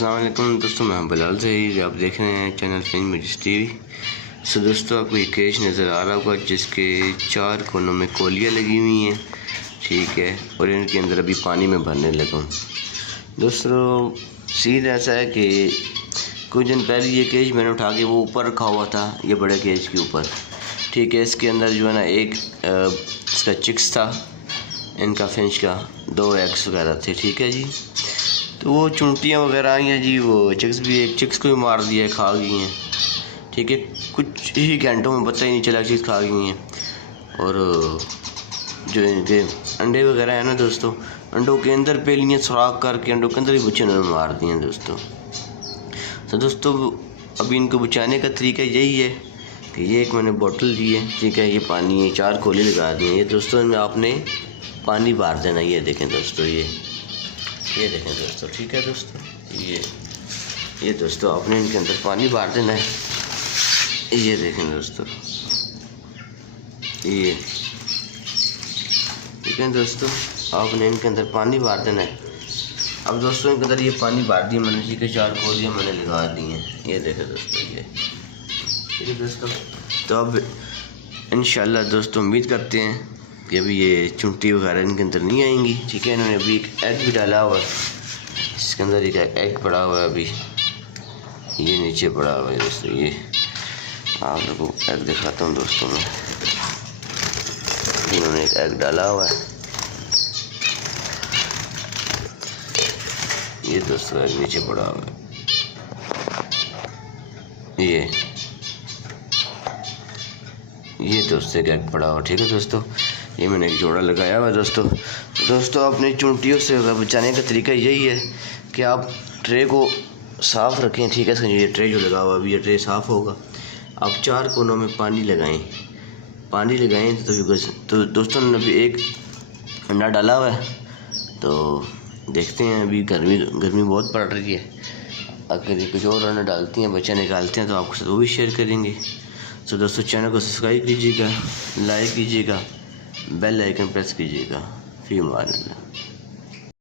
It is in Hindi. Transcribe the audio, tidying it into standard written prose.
अस्सलाम वालेकुम दोस्तों, मैं बिलाल सईद। आप देख रहे हैं चैनल फिंच मिर्च टीवी। सो दोस्तों, आपको एक केज नज़र आ रहा होगा जिसके 4 कोनों में कोलियाँ लगी हुई हैं, ठीक है, और इनके अंदर अभी पानी में भरने लगा हूँ। दोस्तों, सीन ऐसा है कि कुछ दिन पहले ये केज मैंने उठा के वो ऊपर रखा हुआ था, ये बड़े केज के ऊपर, ठीक है। इसके अंदर जो है ना एक इसका चिक्स था, इनका फिंच का 2 एग्स वगैरह थे, ठीक है जी। तो वो चुनटियाँ वगैरह आई हैं जी, वो चिक्स भी, एक चिक्स को भी मार दिया है, खा गई हैं, ठीक है। कुछ ही घंटों में पता ही नहीं चला चीज़ खा गई हैं। और जो इनके अंडे वगैरह हैं ना दोस्तों, अंडों के अंदर पेलियाँ सुराख करके अंडों के अंदर ही बच्चे उन्होंने मार दिए हैं दोस्तों। तो दोस्तों, अभी इनको बचाने का तरीका यही है कि ये एक मैंने बोतल ली है, ठीक है, ये पानी है, 4 कोले लगा दिए हैं ये दोस्तों, इनमें आपने पानी भर देना। ये देखें दोस्तों, ये देखें दोस्तों, ठीक है दोस्तों, ये दोस्तों आपने इनके अंदर पानी भर देना है। ये देखें दोस्तों, ये ठीक है दोस्तों, आपने इनके अंदर पानी भर देना है। अब दोस्तों, इनके अंदर ये पानी भर दिया मैंने, ठीक है, 4 कोलियाँ मैंने लगा दी हैं। ये देखें दोस्तों, ये ठीक है दोस्तों। तो अब इंशाल्लाह दोस्तों उम्मीद करते हैं कि अभी ये चुनटी वगैरह इनके अंदर नहीं आएंगी, ठीक है। इन्होंने अभी एक एग भी डाला हुआ है, इसके अंदर एक एग पड़ा हुआ है, अभी ये नीचे पड़ा हुआ है दोस्तों। ये आप लोगों को एग दिखाता हूँ दोस्तों मैं, इन्होंने एक एग डाला हुआ है, ये दोस्तों एग नीचे पड़ा हुआ है। ये दोस्तों एक एग पड़ा हुआ, ठीक है दोस्तों। ये मैंने एक जोड़ा लगाया हुआ है दोस्तों। अपनी चुनटियों से बचाने का तरीका यही है कि आप ट्रे को साफ़ रखें, ठीक है। ये ट्रे जो लगा हुआ है अभी, ये ट्रे साफ़ होगा। आप 4 कोनों में पानी लगाएं तो दोस्तों ने अभी एक अंडा डाला हुआ है, तो देखते हैं। अभी गर्मी बहुत पड़ रही है, अगर ये कुछ और अंडा डालती हैं, बच्चे निकालते हैं, तो आपके साथ वो भी शेयर करेंगे। तो दोस्तों, चैनल को सब्सक्राइब कीजिएगा, लाइक कीजिएगा, बेल आइकन प्रेस कीजिएगा। फी अमान अल्लाह।